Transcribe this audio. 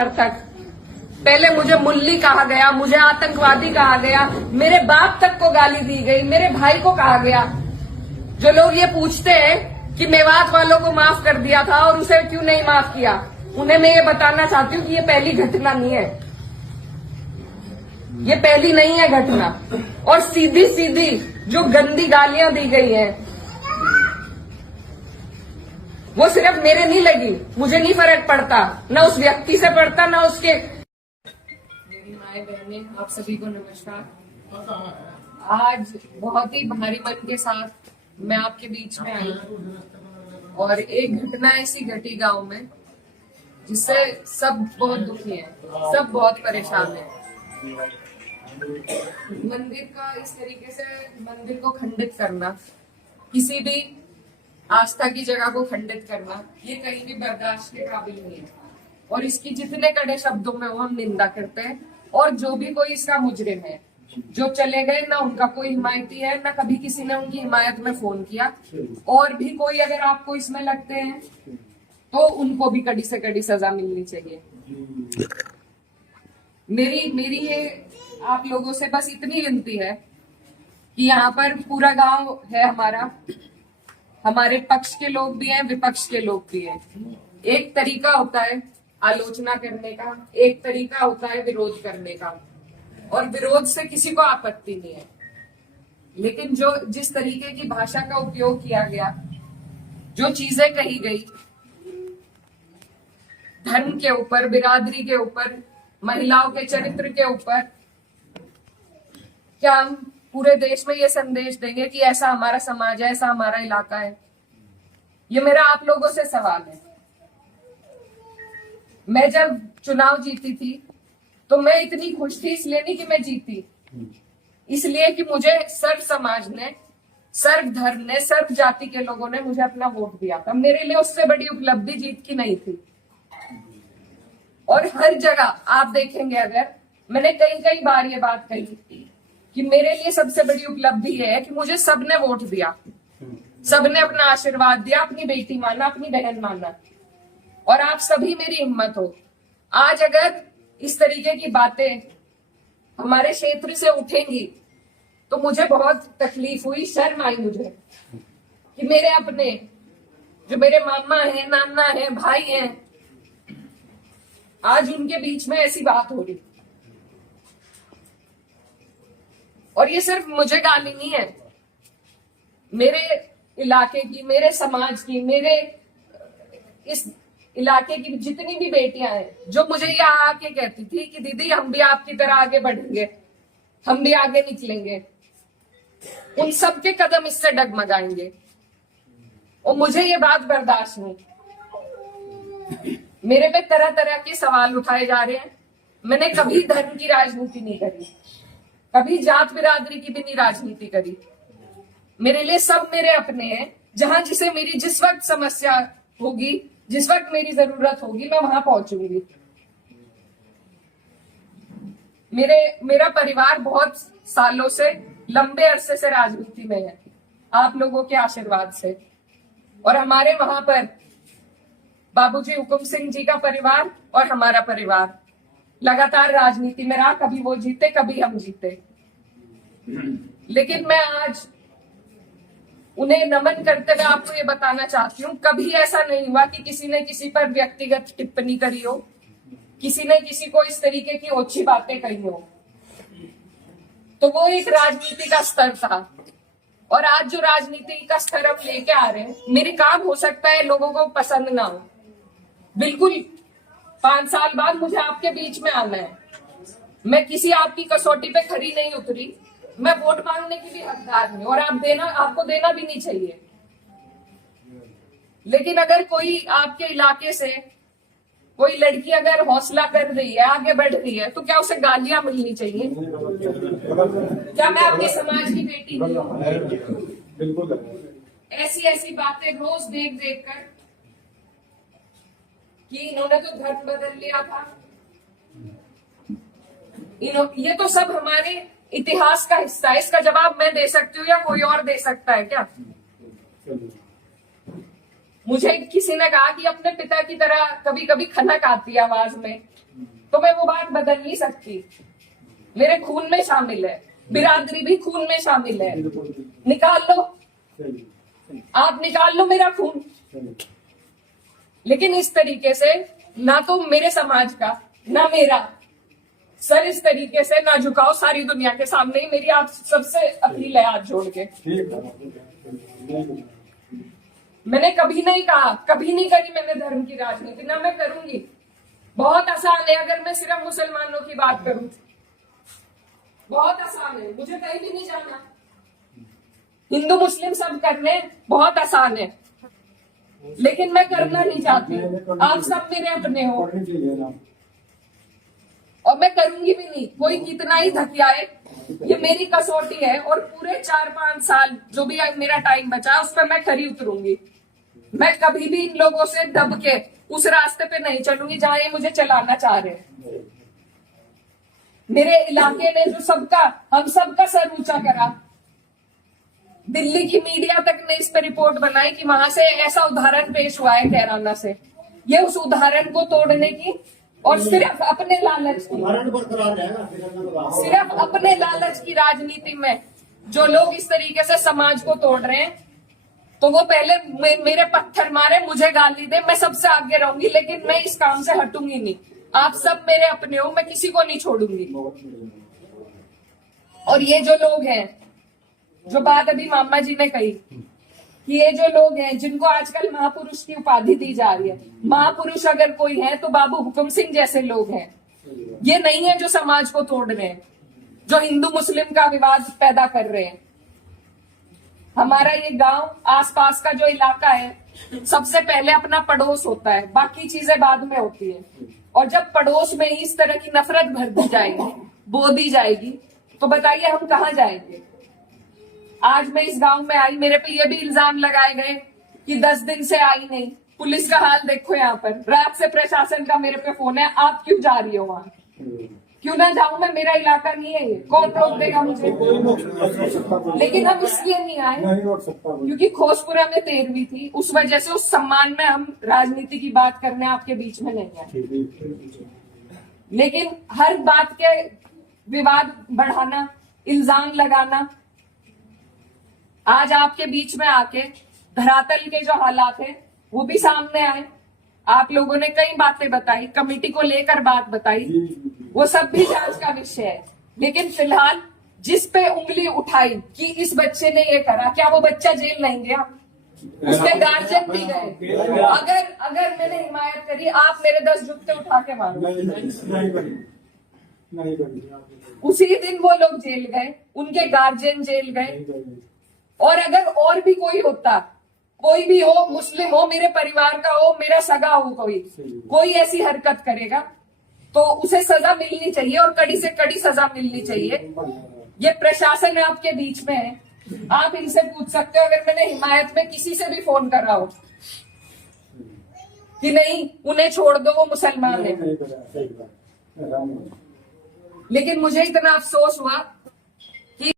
तक पहले मुझे मुल्ली कहा गया, मुझे आतंकवादी कहा गया, मेरे बाप तक को गाली दी गई, मेरे भाई को कहा गया। जो लोग ये पूछते हैं कि मेवात वालों को माफ कर दिया था और उसे क्यों नहीं माफ किया, उन्हें मैं ये बताना चाहती हूँ कि ये पहली घटना नहीं है, ये पहली नहीं है घटना। और सीधी सीधी जो गंदी गालियां दी गई हैं वो सिर्फ मेरे नहीं लगी, मुझे नहीं फर्क पड़ता, न उस व्यक्ति से पड़ता न उसके। मेरी माए बहने, आप सभी को नमस्कार। आज बहुत ही भारी मन के साथ मैं आपके बीच में आई और एक घटना ऐसी घटी गांव में जिससे सब बहुत दुखी हैं, सब बहुत परेशान हैं। मंदिर का इस तरीके से मंदिर को खंडित करना, किसी भी आस्था की जगह को खंडित करना, ये कहीं भी बर्दाश्त के काबिल नहीं है और इसकी जितने कड़े शब्दों में वो हम निंदा करते हैं। और जो भी कोई इसका मुजरिम है, जो चले गए, ना उनका कोई हिमायती है, ना कभी किसी ने उनकी हिमायत में फोन किया। और भी कोई अगर आपको इसमें लगते हैं तो उनको भी कड़ी से कड़ी सजा मिलनी चाहिए। मेरी ये आप लोगों से बस इतनी विनती है कि यहाँ पर पूरा गांव है हमारा, हमारे पक्ष के लोग भी हैं, विपक्ष के लोग भी हैं। एक तरीका होता है आलोचना करने का, एक तरीका होता है विरोध करने का, और विरोध से किसी को आपत्ति नहीं है। लेकिन जो जिस तरीके की भाषा का उपयोग किया गया, जो चीजें कही गई धर्म के ऊपर, बिरादरी के ऊपर, महिलाओं के चरित्र के ऊपर, क्या हम पूरे देश में ये संदेश देंगे कि ऐसा हमारा समाज है, ऐसा हमारा इलाका है? ये मेरा आप लोगों से सवाल है। मैं जब चुनाव जीती थी तो मैं इतनी खुश थी, इसलिए नहीं कि मैं जीती, इसलिए कि मुझे सर्व समाज ने, सर्व धर्म ने, सर्व जाति के लोगों ने मुझे अपना वोट दिया था। मेरे लिए उससे बड़ी उपलब्धि जीत की नहीं थी। और हर जगह आप देखेंगे, अगर मैंने कई बार ये बात कही कि मेरे लिए सबसे बड़ी उपलब्धि यह है कि मुझे सबने वोट दिया, सबने अपना आशीर्वाद दिया, अपनी बेटी माना, अपनी बहन माना, और आप सभी मेरी हिम्मत हो। आज अगर इस तरीके की बातें हमारे क्षेत्र से उठेंगी तो मुझे बहुत तकलीफ हुई, शर्म आई मुझे कि मेरे अपने, जो मेरे मामा हैं, नाना हैं, भाई हैं, आज उनके बीच में ऐसी बात हो रही। और ये सिर्फ मुझे गाली नहीं है, मेरे इलाके की, मेरे समाज की, मेरे इस इलाके की जितनी भी बेटियां हैं, जो मुझे ये आके कहती थी कि दीदी हम भी आपकी तरह आगे बढ़ेंगे, हम भी आगे निकलेंगे, उन सब के कदम इससे डगमगाएंगे। और मुझे ये बात बर्दाश्त नहीं। मेरे पे तरह तरह के सवाल उठाए जा रहे हैं। मैंने कभी धर्म की राजनीति नहीं करी, कभी जात बिरादरी की भी नहीं राजनीति करी। मेरे लिए सब मेरे अपने हैं। जहां जिसे मेरी जिस वक्त समस्या होगी, जिस वक्त मेरी जरूरत होगी, मैं वहां पहुंचूंगी। मेरा परिवार बहुत सालों से, लंबे अरसे से राजनीति में है, आप लोगों के आशीर्वाद से। और हमारे वहां पर बाबूजी हुकुम सिंह जी का परिवार और हमारा परिवार लगातार राजनीति में रहा। कभी वो जीते, कभी हम जीते। लेकिन मैं आज उन्हें नमन करते हुए आपको ये बताना चाहती हूँ, कभी ऐसा नहीं हुआ कि किसी ने किसी पर व्यक्तिगत टिप्पणी करी हो, किसी ने किसी को इस तरीके की ओछी बातें कही हो। तो वो एक राजनीति का स्तर था। और आज जो राजनीति का स्तर हम लेके आ रहे हैं, मेरे काम हो सकता है लोगों को पसंद ना हो, बिल्कुल 5 साल बाद मुझे आपके बीच में आना है। मैं किसी आपकी कसौटी पे खरी नहीं उतरी, मैं वोट मांगने की भी हकदार हूं और आपको देना भी नहीं चाहिए। लेकिन अगर कोई आपके इलाके से कोई लड़की अगर हौसला कर रही है, आगे बढ़ रही है, तो क्या उसे गालियां मिलनी चाहिए? क्या मैं आपके समाज की बेटी नहीं हूं? ऐसी बातें रोज देख कर कि इन्होंने तो धर्म बदल लिया था, ये तो सब हमारे इतिहास का हिस्सा है। इसका जवाब मैं दे सकती हूँ या कोई और दे सकता है क्या? मुझे किसी ने कहा कि अपने पिता की तरह कभी कभी खनक आती है आवाज में, तो मैं वो बात बदल नहीं सकती। मेरे खून में शामिल है, बिरादरी भी खून में शामिल है। निकाल लो, आप निकाल लो मेरा खून, लेकिन इस तरीके से ना तो मेरे समाज का ना मेरा सर इस तरीके से ना झुकाओ सारी दुनिया के सामने ही। मेरी आप सबसे अपील है हाथ जोड़ के। मैंने कभी नहीं कहा, कभी नहीं करी मैंने धर्म की राजनीति, ना मैं करूंगी। बहुत आसान है अगर मैं सिर्फ मुसलमानों की बात करूं, बहुत आसान है, मुझे कहीं भी नहीं जाना। हिंदू मुस्लिम सब करने बहुत आसान है, लेकिन मैं करना नहीं चाहती। आप सब मेरे अपने हो और मैं करूंगी भी नहीं। कोई कितना ही धकियाए, ये मेरी कसौटी है। और पूरे 4-5 साल जो भी मेरा टाइम बचा उस पर मैं खरी उतरूंगी। मैं कभी भी इन लोगों से दब के उस रास्ते पे नहीं चलूंगी जहां ये मुझे चलाना चाह रहे हैं। मेरे इलाके ने जो हम सबका सर ऊंचा करा, दिल्ली की मीडिया तक ने इस पर रिपोर्ट बनाई कि वहां से ऐसा उदाहरण पेश हुआ है कैराना से। ये उस उदाहरण को तोड़ने की और सिर्फ अपने लालच की, सिर्फ अपने लालच की राजनीति में जो लोग इस तरीके से समाज को तोड़ रहे हैं, तो वो पहले मेरे पत्थर मारे, मुझे गाली दे, मैं सबसे आगे रहूंगी, लेकिन मैं इस काम से हटूंगी नहीं। आप सब मेरे अपने हो, मैं किसी को नहीं छोड़ूंगी। और ये जो लोग हैं, जो बात अभी मामा जी ने कही कि ये जो लोग हैं जिनको आजकल महापुरुष की उपाधि दी जा रही है, महापुरुष अगर कोई है तो बाबू हुकुम सिंह जैसे लोग हैं। ये नहीं है जो समाज को तोड़ रहे हैं, जो हिंदू मुस्लिम का विवाद पैदा कर रहे हैं। हमारा ये गांव, आसपास का जो इलाका है, सबसे पहले अपना पड़ोस होता है, बाकी चीजें बाद में होती है। और जब पड़ोस में ही इस तरह की नफरत भर दी जाएगी, बो दी जाएगी, तो बताइए हम कहाँ जाएंगे। आज मैं इस गांव में आई, मेरे पे ये भी इल्जाम लगाए गए कि 10 दिन से आई नहीं। पुलिस का हाल देखो यहाँ पर, रात से प्रशासन का मेरे पे फोन है, आप क्यों जा रही हो वहां? क्यों ना जाऊं मैं? मेरा इलाका नहीं है ये, कौन रोक देगा मुझे? लेकिन हम इसलिए नहीं आए क्योंकि खोसपुरा में 13वीं थी, उस वजह से उस सम्मान में हम राजनीति की बात करने आपके बीच में नहीं आए। लेकिन हर बात के विवाद बढ़ाना, इल्जाम लगाना, आज आपके बीच में आके धरातल के जो हालात है वो भी सामने आए। आप लोगों ने कई बातें बताई, कमेटी को लेकर बात बताई, वो सब भी जांच का विषय है। लेकिन फिलहाल जिस पे उंगली उठाई कि इस बच्चे ने ये करा, क्या वो बच्चा जेल नहीं गया? उसके गार्जियन भी गए। अगर मैंने हिमायत करी, आप मेरे 10 जुत्ते उठा के मारो। उसी दिन वो लोग जेल गए, उनके गार्जियन जेल गए। और अगर और भी कोई होता, कोई भी हो, मुस्लिम हो, मेरे परिवार का हो, मेरा सगा हो, कोई ऐसी हरकत करेगा तो उसे सजा मिलनी चाहिए और कड़ी से कड़ी सजा मिलनी चाहिए। ये प्रशासन आपके बीच में है, आप इनसे पूछ सकते हो। अगर मैंने हिमायत में किसी से भी फोन करा हो कि नहीं उन्हें छोड़ दो, वो मुसलमान है, लेकिन मुझे इतना अफसोस हुआ